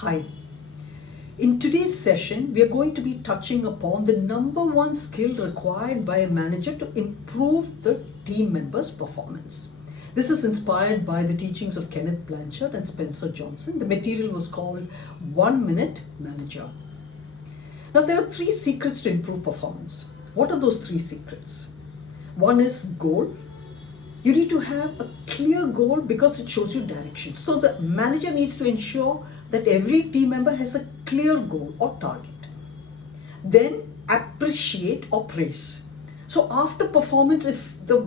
Hi. In today's session, we are going to be touching upon the number one skill required by a manager to improve the team members' performance. This is inspired by the teachings of Kenneth Blanchard and Spencer Johnson. The material was called 1 Minute Manager. Now, there are 3 secrets to improve performance. What are those 3 secrets? One is goal. You need to have a clear goal because it shows you direction. So the manager needs to ensure that every team member has a clear goal or target. Then appreciate or praise. So after performance, if the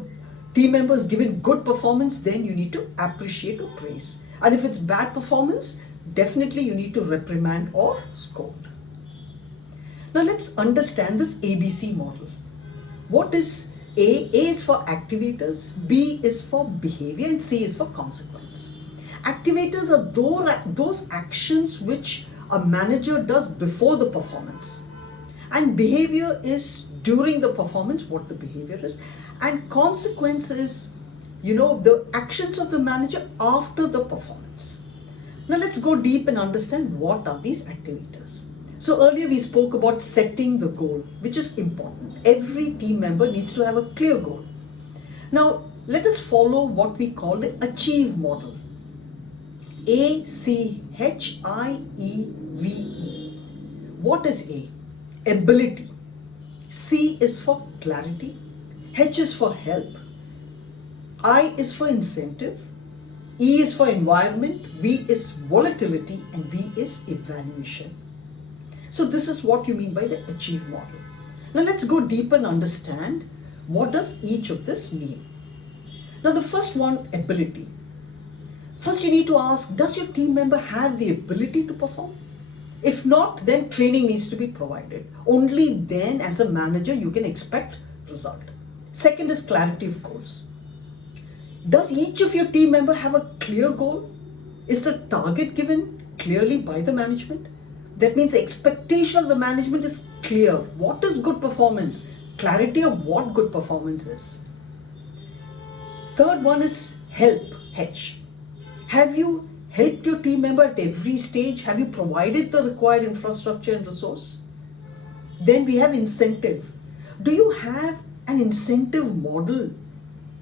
team member is given good performance, then you need to appreciate or praise. And if it's bad performance, definitely you need to reprimand or scold. Now let's understand this ABC model. What is A? A is for activators, B is for behavior, and C is for consequence. Activators are those actions which a manager does before the performance. And behavior is during the performance, what the behavior is. And consequence is, the actions of the manager after the performance. Now let's go deep and understand what are these activators. So earlier we spoke about setting the goal, which is important. Every team member needs to have a clear goal. Now let us follow what we call the achieve model. ACHIEVE. What is A? Ability. C is for clarity. H is for help. I is for incentive. E is for environment. V is volatility. And V is evaluation. So this is what you mean by the achieve model. Now let's go deeper and understand what does each of this mean. Now the first one, ability. First you need to ask, does your team member have the ability to perform? If not, then training needs to be provided. Only then as a manager you can expect result. Second is clarity of goals. Does each of your team member have a clear goal? Is the target given clearly by the management? That means expectation of the management is clear. What is good performance? Clarity of what good performance is. Third one is help, H. Have you helped your team member at every stage? Have you provided the required infrastructure and resource? Then we have incentive. Do you have an incentive model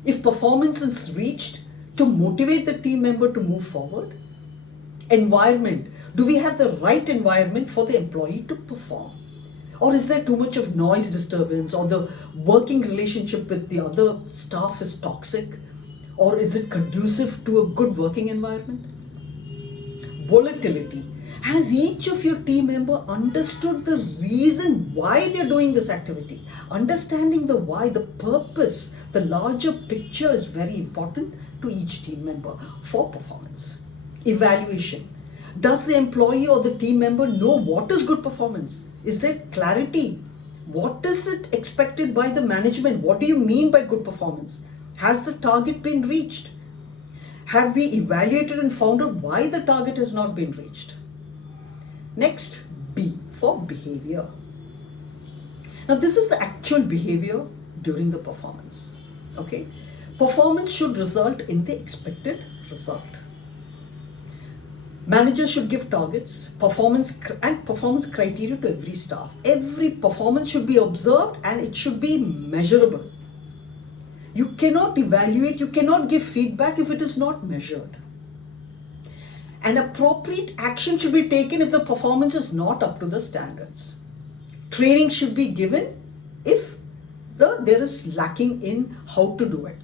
if performance is reached to motivate the team member to move forward? Environment. Do we have the right environment for the employee to perform? Or is there too much of noise disturbance, or the working relationship with the other staff is toxic? Or is it conducive to a good working environment? Volatility. Has each of your team member understood the reason why they're doing this activity? Understanding the why, the purpose, the larger picture is very important to each team member for performance. Evaluation. Does the employee or the team member know what is good performance? Is there clarity? What is it expected by the management? What do you mean by good performance? Has the target been reached? Have we evaluated and found out why the target has not been reached? Next, B for behavior. Now this is the actual behavior during the performance. Okay? Performance should result in the expected result. Managers should give targets, performance criteria to every staff. Every performance should be observed and it should be measurable. You cannot evaluate, you cannot give feedback if it is not measured. And appropriate action should be taken if the performance is not up to the standards. Training should be given if there is lacking in how to do it.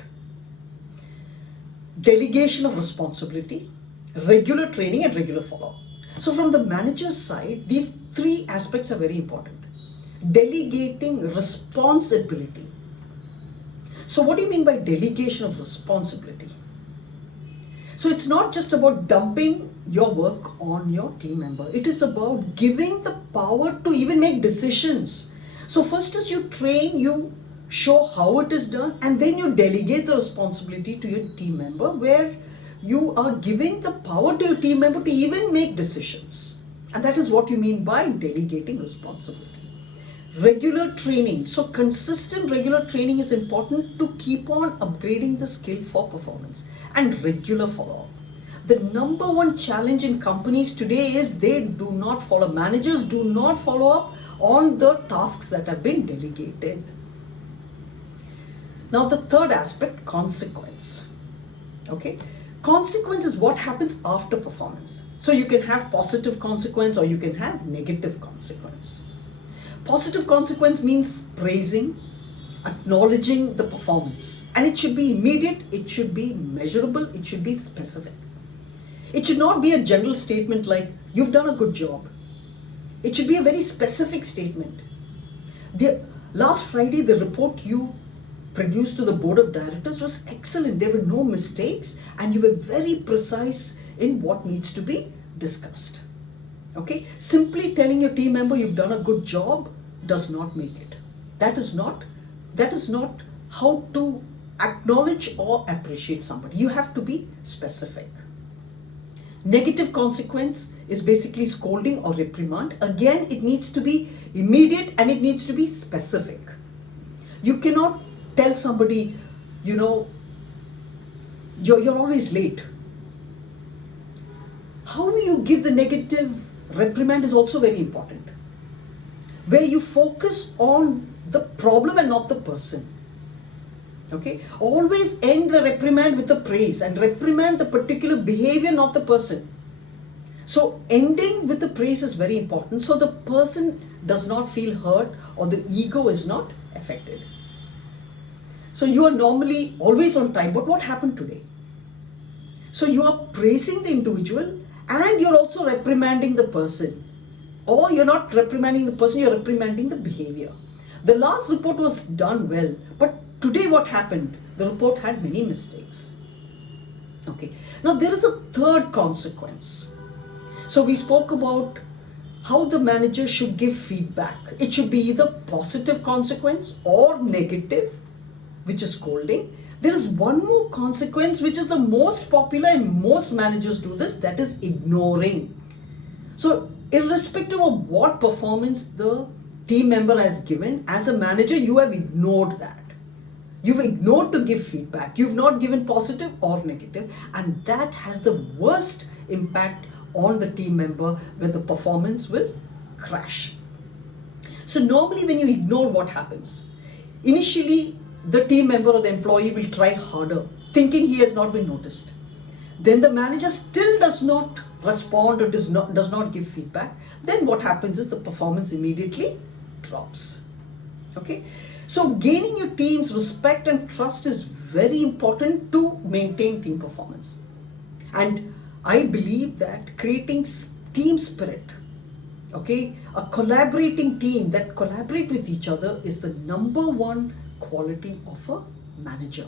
Delegation of responsibility, regular training and regular follow-up. So from the manager's side, these 3 aspects are very important. Delegating responsibility. So what do you mean by delegation of responsibility? So it's not just about dumping your work on your team member. It is about giving the power to even make decisions. So first as you train, you show how it is done, and then you delegate the responsibility to your team member, where you are giving the power to your team member to even make decisions. And that is what you mean by delegating responsibility. Regular training. So consistent regular training is important to keep on upgrading the skill for performance, and regular follow-up. The number one challenge in companies today is managers do not follow up on the tasks that have been delegated. Now the third aspect, consequence. Okay, consequence is what happens after performance. So you can have positive consequence or you can have negative consequence. Positive consequence means praising, acknowledging the performance, and it should be immediate, it should be measurable, it should be specific. It should not be a general statement like you've done a good job. It should be a very specific statement. Last Friday, the report you produced to the board of directors was excellent. There were no mistakes and you were very precise in what needs to be discussed. Okay, simply telling your team member you've done a good job does not make it. That is not how to acknowledge or appreciate somebody. You have to be specific. Negative consequence is basically scolding or reprimand. Again, it needs to be immediate and it needs to be specific. You cannot tell somebody, you're always late. How you give the negative reprimand is also very important, where you focus on the problem and not the person. Okay, always end the reprimand with the praise and reprimand the particular behavior, not the person. So ending with the praise is very important, so the person does not feel hurt or the ego is not affected. So you are normally always on time, but what happened today? So you are praising the individual and you're also reprimanding the person. Or you're not reprimanding the person, you're reprimanding the behavior. The last report was done well, but today what happened? The report had many mistakes. Okay. Now there is a third consequence. So we spoke about how the manager should give feedback. It should be either positive consequence or negative, which is scolding. There is one more consequence which is the most popular and most managers do this, that is ignoring. So irrespective of what performance the team member has given, as a manager you have ignored that. You've ignored to give feedback. You've not given positive or negative, and that has the worst impact on the team member, where the performance will crash. So normally when you ignore, what happens? Initially, the team member or the employee will try harder, thinking he has not been noticed. Then the manager still does not respond or does not give feedback. Then what happens is the performance immediately drops. Okay, so gaining your team's respect and trust is very important to maintain team performance. And I believe that creating team spirit, okay, a collaborating team that collaborate with each other, is the number one quality of a manager.